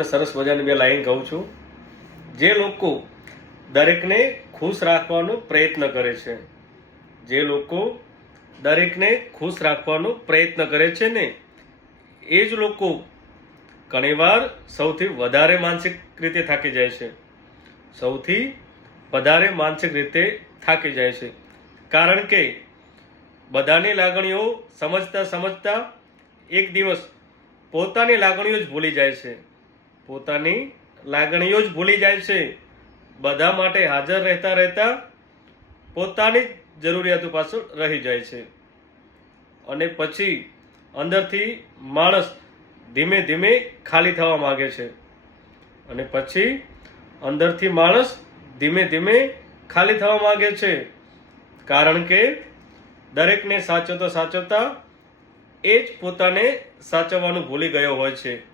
તમને સરસ મજાની બે લાઈન કહું છું. જે લોકો દરેકને ખુશ રાખવાનો પ્રયત્ન કરે છે, જે લોકો દરેકને ખુશ રાખવાનો પ્રયત્ન કરે છે ને, એ જ લોકો ઘણીવાર સૌથી વધારે માનસિક રીતે થાકી જાય છે. સૌથી વધારે માનસિક રીતે થાકી જાય છે. કારણ કે બધાની લાગણીઓ સમજતા સમજતા એક દિવસ પોતાની લાગણીઓ જ ભૂલી જાય છે. પોતાની લાગણીઓ જ ભૂલી જાય છે. બધા માટે હાજર રહેતા રહેતા પોતાની જરૂરિયાતો પાછળ રહી જાય છે. અને પછી અંદરથી માણસ ધીમે ધીમે ખાલી થવા માંગે છે. અને પછી અંદરથી માણસ ધીમે ધીમે ખાલી થવા માંગે છે. કારણ કે દરેકને સાચવતા સાચવતા એ જ પોતાને સાચવવાનું ભૂલી ગયો હોય છે.